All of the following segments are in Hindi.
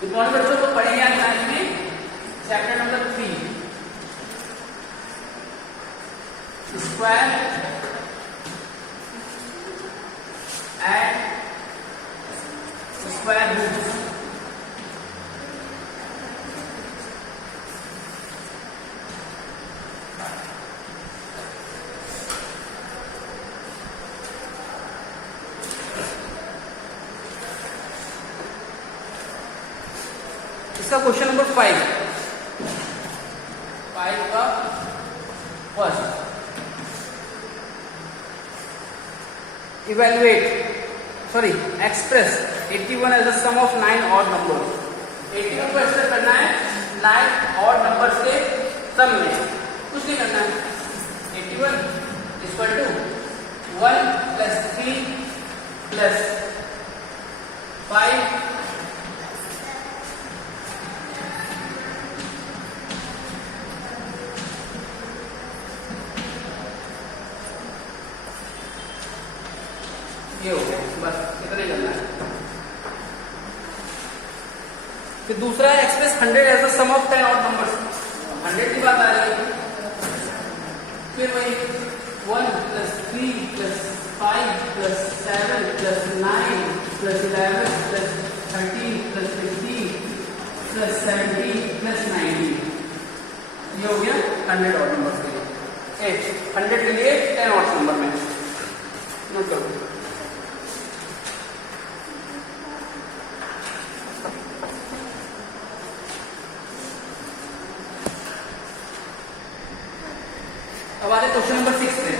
तो कौन बच्चों को पढ़ेंगे आज मैथ में chapter number 3 square and square root. इसका क्वेश्चन नंबर 5 का first, express 81 as the sum of 9 odd number. 81 को एक्सप्रेस करना है 9 ऑड नंबर के सम में, कुछ नहीं करना है। 81 इक्वल टू 1 प्लस 3 प्लस 5 ये हो गया, बस इतना ही करना है। फिर दूसरा है express 100 as the sum of 10 odd numbers. 100 की बात आ रही है, फिर वही 1 plus 3 plus 5 plus 7 plus 9 plus 11 plus 13 plus 15 plus 17 plus 19। ये हो गया 100 ऑड नंबर्स के लिए। 100 के लिए 10 ऑड नंबर में नोट करो। अब आते क्वेश्चन नंबर 6 पे।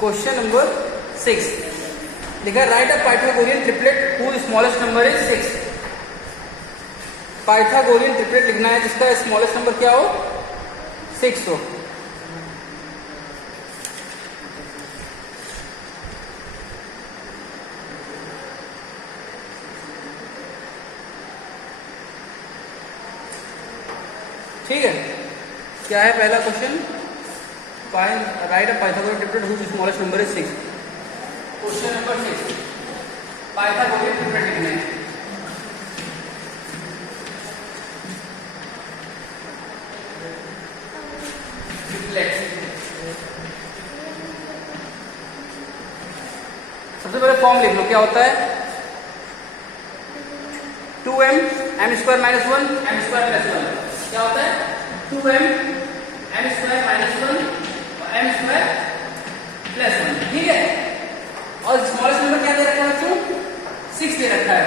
क्वेश्चन नंबर 6 लिखा है right a Pythagorean triplet who smallest number is 6। Pythagorean triplet लिखना है जिसका स्मॉलेस्ट नंबर क्या हो 6 हो। ठीक है, क्या है पहला question? Write a Pythagorean triplet whose smallest number is 6। Question number 6 Pythagorean triplet लिखना है। सबसे पहले फॉर्म लिख लो, क्या होता है 2m m square minus 1 m square plus 1। क्या होता है 2m m स्क्वायर माइनस 1 और m स्क्वायर प्लस 1। ठीक है, और स्मॉलेस्ट नंबर क्या दे रखा है बच्चों 6 दे रखा है।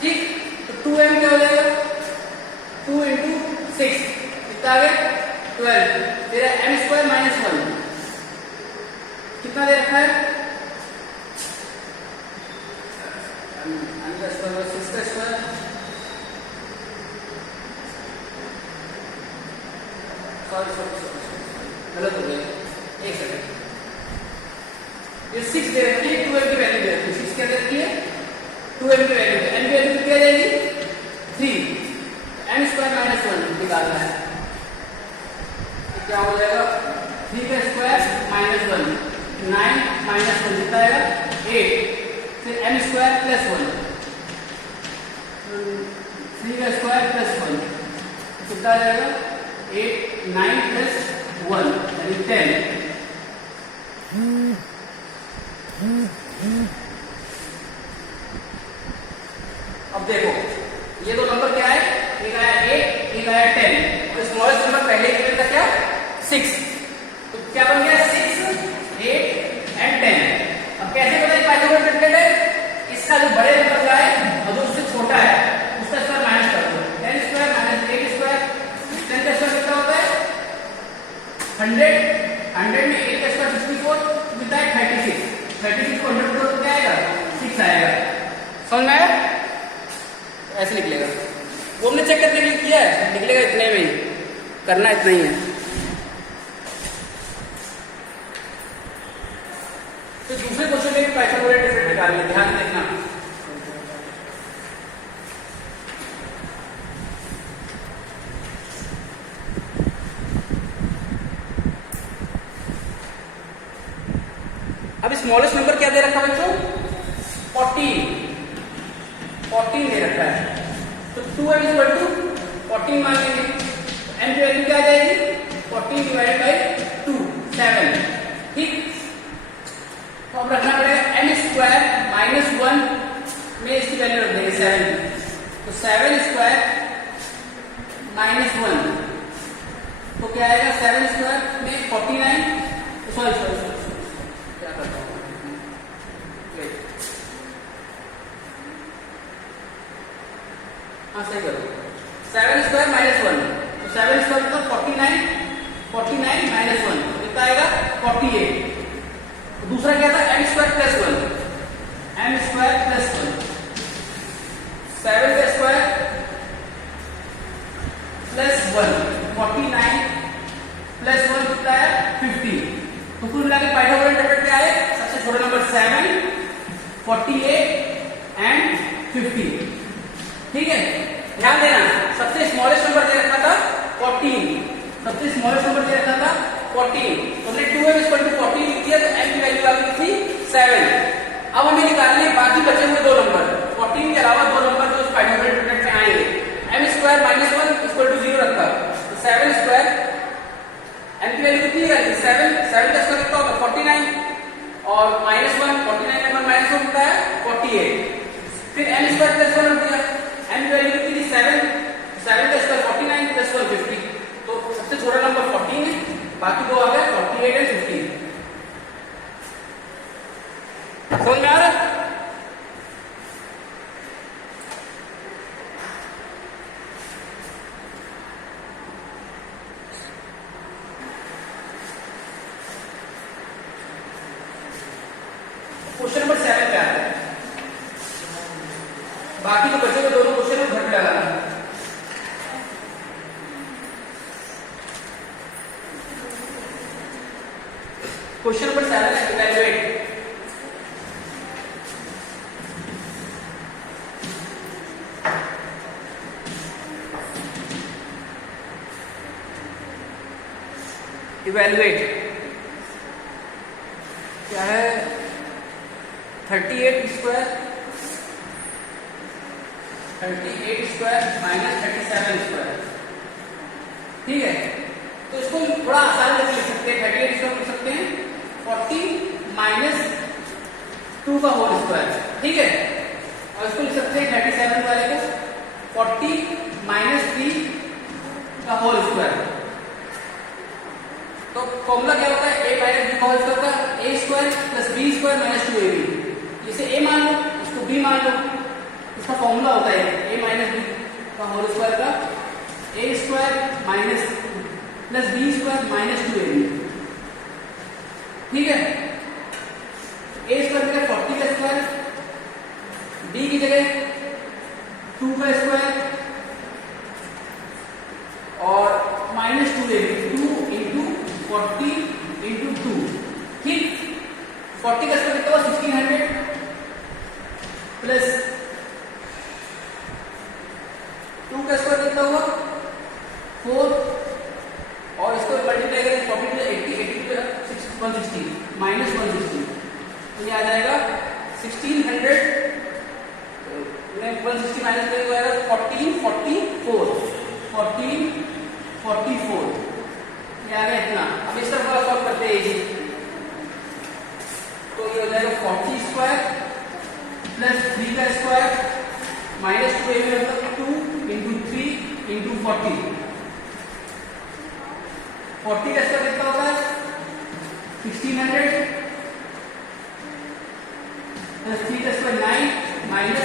ठीक, तो 2m क्या हो जाएगा 2 इंटू 6 कितना आ गया 12। तेरा m स्क्वायर माइनस 1 कितना दे रखा है 6 का स्क्वायर गलत हो गया, एक सेकंड। ये 6 दे रखी है, 2m की वैल्यू दे रखी है। 6 क्या दे रखी है 2m की वैल्यू, m की वैल्यू क्या जाएगी 3। m स्क्वायर माइनस 1 निकालना है, तो क्या हो जाएगा 3 का स्क्वायर माइनस 1 9 माइनस 1 कितना आएगा 8। फिर m स्क्वायर प्लस 1 3 का स्क्वायर प्लस 1 कितना आ जाएगा 8 9 प्लस 1 यानी 10। अब देखो ये दो नंबर क्या है, एक आया 8 एक आया 10 और स्मॉलेस्ट नंबर पहले गिवन था क्या 6। तो क्या बन गया 6 8 एंड 10। अब कैसे पता है पाइथागोरस ट्रिपलेट है, इसका जो बड़े नंबर का है और जो उससे छोटा है उसका स्क्वायर माइनस कर दो। 10 स्क्वायर माइनस 8 स्क्वायर 10 का स्क्वायर कितना होता है 100। 100 में 8 का स्क्वायर 64 कितना है 36। 36 को 100 करो तो क्या आएगा 6 आएगा। समझ में आया? ऐसे निकलेगा। वो हमने चेक करने के लिए किया है, निकलेगा इतने में ही, करना इतना ही है। तो दूसरे क्वेश्चन में पाइथागोरस ट्रिपलेट निकालना है, ध्यान देखना। अब स्मॉलेस्ट नंबर क्या दे रखा है बच्चों? 14 दे रखा है, तो 2m इक्वल टू 14 मान लेंगे। m की वैल्यू क्या आ जाएगी? 14 डिवाइडेड बाई 2, 7। ठीक, तो अब रखना पड़ेगा m स्क्वायर माइनस 1 में इसकी वैल्यू रख देंगे 7, तो 7 स्क्वायर माइनस 1 तो क्या आएगा? 7 स्क्वायर में 49, सॉरी क्या करता हूँ, हाँ सही करो, 7 स्क्वायर माइनस 1, तो 7 स्क्वायर मतलब 49 माइनस 1 कितना आएगा? 48। तो दूसरा क्या था? m square plus 1, m square plus 1, 7 का स्क्वायर प्लस 1, 49 प्लस 1 कितना है? 50। तो कुल मिला के पाइथागोरस ट्रिपलेट क्या है? सबसे छोटा नंबर 7, 48 एंड 50। ठीक है, ध्यान देना, सबसे स्मॉलेस्ट नंबर दे रखा था 14, सबसे स्मॉलेस्ट नंबर दे रखा था 14, तो हमने 2m इक्वल टू 14 लिख दिया, तो m की वैल्यू आ गई थी 7। अब हमें निकालने बाकी बचे हुए दो नंबर, 14 के अलावा दो नंबर जो इस पाइथागोरस ट्रिपलेट में आएंगे। m square minus 1 equal to 0 रखा, तो 7 स्क्वायर m की वैल्यू कितनी है? 7 का स्क्वायर कितना होगा? 49 और माइनस 1, 49 नंबर माइनस 1 होता है 48। फिर m स्क्वायर प्लस 1 हो गया, m की वैल्यू कितनी थी? 7 का स्क्वायर 49 प्लस 1 50। तो सबसे छोटा नंबर 14 है, बाकी दो आ गए 48 एंड 50। समझ में आ रहा है? क्वेश्चन नंबर 7 क्या है? बाकी जो बचे हुए दोनों क्वेश्चन है घर पे लगाना। क्वेश्चन नंबर 7 है इवैल्यूएट। इवैल्यूएट क्या है? 38 स्क्वायर माइनस 37 स्क्वायर। ठीक है, तो इसको थोड़ा आसान से लिख सकते हैं। 38 स्क्वायर लिख सकते हैं 40 माइनस 2 का होल स्क्वायर। ठीक है, और इसको लिख सकते हैं 37 वाले को 40 माइनस 3 का होल स्क्वायर। तो फॉर्मूला क्या होता है? a माइनस b का होल स्क्वायर का a square plus b square minus 2ab। इसे a मान लो, इसको b मान लो, इसका फॉर्मूला होता है a माइनस b का होल स्क्वायर का a square minus plus b square minus 2ab। ठीक है, a स्क्वायर की जगह 40 का स्क्वायर, b की जगह 2 का स्क्वायर और माइनस 2ab, 2 इंटू 40 इंटू 2। ठीक, 40 का स्क्वायर कितना हुआ? 1600 प्लस 2 का स्क्वायर कितना हुआ? 4 और इसको मल्टीप्लाई करें 40 to 80, 80 to 160 माइनस 160, तो ये आ जाएगा 1600 में 160 माइनस करेंगे तो आएगा 1444 ये आ गया इतना। अब इस तरफ सॉल्व करते हैं जी, तो ये हो जाएगा 40 स्क्वायर प्लस 3 का स्क्वायर माइनस 2 मतलब 2 इंटू 3 इंटू 40 का स्क्वायर कितना होता है? 1600 प्लस 3 का स्क्वायर 9 माइनस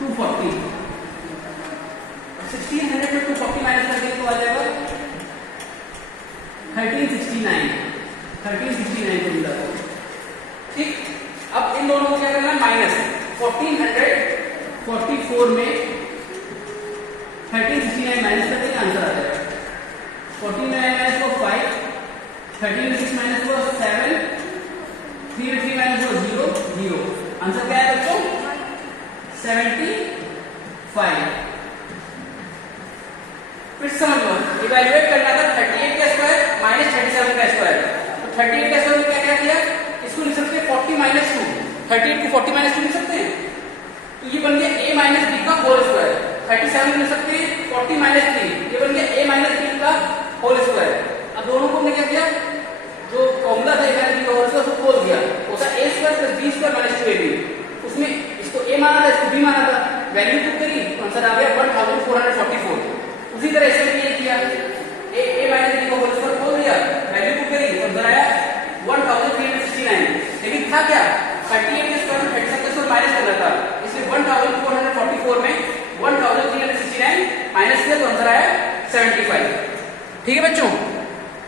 240। 1600 में 240 माइनस कर देंगे तो आ जाएगा 1369 को मिला। ठीक, अब इन दोनों को क्या करना है? माइनस 1444 में 1369 माइनस कर देंगे, आंसर आ जाएगा 49 माइनस 5, 13 6 माइनस 7, 3 3 माइनस 0 0। आंसर क्या है बच्चों? 75। फिर समझ लो, इवैल्यूएट करना था 38 का स्क्वायर माइनस 37 का स्क्वायर। तो 38 का स्क्वायर में क्या क्या किया? इसको 38 को 40 माइनस 2 लिख सकते हैं, तो ये बन गया a माइनस b का होल स्क्वायर। 37 लिख सकते हैं 40 माइनस 3, ये बन गया a माइनस b का होल स्क्वायर। अब दोनों को हमने क्या किया, जो फॉर्मूला था a माइनस b का होल स्क्वायर उसको खोल दिया, होता a square plus b square minus 2ab। उसमें इसको a माना था, इसको b माना था, वैल्यू पुट करी तो आंसर आ गया 1444। उसी तरह इसमें भी ये किया, a माइनस b का होल स्क्वायर खोल दिया, वैल्यू पुट करी तो आंसर आया 1369। लेकिन था क्या, 38 के स्क्वायर में 37 का स्क्वायर माइनस करना था, इसलिए 1444 में 1369 माइनस किया तो आंसर आया 75। ठीक है बच्चों,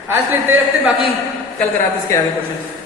आज के लिए इतने रखते, बाकी कल कराते इसके आगे क्वेश्चन।